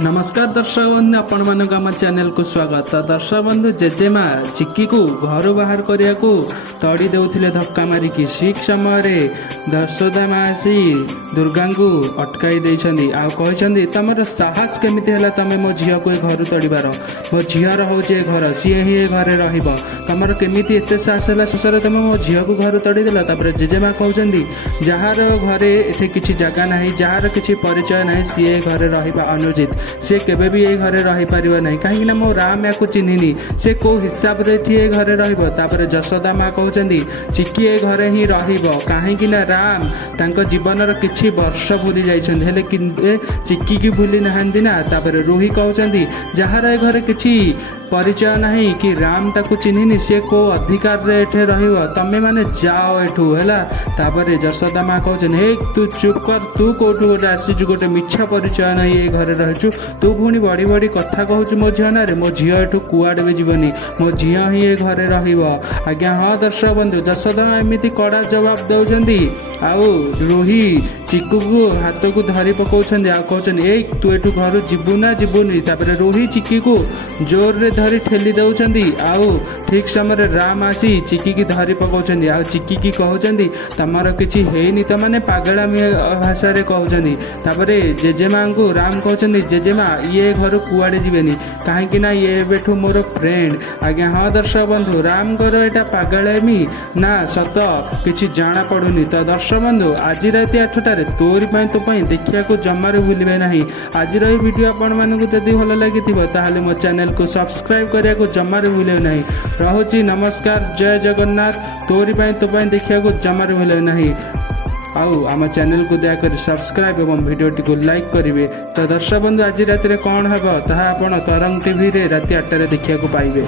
नमस्कार दर्शक बंधु आपण मानक आम चैनल को स्वागत। दर्शक बंधु जेजेमा चिक्की को घर बाहर करने को तड़ी देउथिले धक्का मारिकी ठीक समय यशोदा माँ आसी दुर्गा को अटकाई देइछन्दी आ कहछन्दी तमर साहस केमिति हला तमे मो झिया को घर तड़ीबार मो झियार होचे घर सी ही घरे रहिबो तमर केमिति एते साहस हला शेषरे तमे मो झिया को घर तड़ी देला। तापर जेजेमा कहछन्दी जहार घरे एठे किछि जगह नाही जहार किछि परिचय नाही सी घरे रहिबा अनुचित से केबे भी ये घरे रही पारिबो नहीं कहीं मो राम या चिन्हिनी से को हिसाब रे ये घरे रहिबो। तापर यशोदा माँ कहउचंदी चिक्की ये घरे ही रहिबो कहीं ना राम तांको जीवनर किछि वर्ष भूली जाइछन हेले चिक्की की भूली नहांदी ना। तापर रूही कहउचंदी जहार ए घरे किछि परिचय नहीं कि राम ताकू चिन्हिनी से को अधिकार रे एठे रहिबो तमे माने जाओ एठू हैला। तापर यशोदा माँ कहउचन हे तू चुप कर तू कोठू गोटे आसीजु गोटे मिछा परिचय नहीं ये घरे रहिचु तू पुणी बड़ी बड़ी कथा कहूँ मो झील ना मो झील एठू कुआड़े भी जीवनी मो झील ही ये घरे रहिबो। आज्ञा हाँ दर्शक बंधु यशोदा एमती कड़ा जवाब दौरान आउ रूही चिक्कू को हाथ को धरी पकाउछन्दी आ कहउछन ए तू एठू घर जीवु ना जीवुनी। तापर रूही चिक्की को जोर रे धरी ठेली दउछन्दी आउ ठीक समय राम आसी चिक्की की धरी पकाउछन्दी आ चिक्की की कहउछन्दी तमर किछि हेइनी त माने पागलामी भाषा रे कहउछन्दी। तापर जेजेमा को राम कहउछन्दी जेजेमा ये घर कुआड़े जीवेनी कहीं ना ये बेठू मोर फ्रेंड। आज्ञा हाँ दर्शक बंधु राम घर एटा पागलामी ना सत किछि जाना पड़ुनी। तो दर्शक बंधु आज राति 8टारे तोरी तो देखिया को जमारे भूलिबे नहीं। आज वीडियो आपण मानकु जदि भल लागिथिबो ताहाले मो चैनल को सब्सक्राइब करिया को जमारे भूलिबे नहीं। रहुची नमस्कार जय जगन्नाथ। तोरी देखिया को जमारे भूलिबे नहीं। आउ आम चैनल को दयाकर सब्सक्राइब एवं वीडियोटी को लाइक करेंगे। तो दर्शक बंधु आज राति कौन हम ताहा आपण तरंग टीवी रे राति 8टारे देखिया को पाइबे।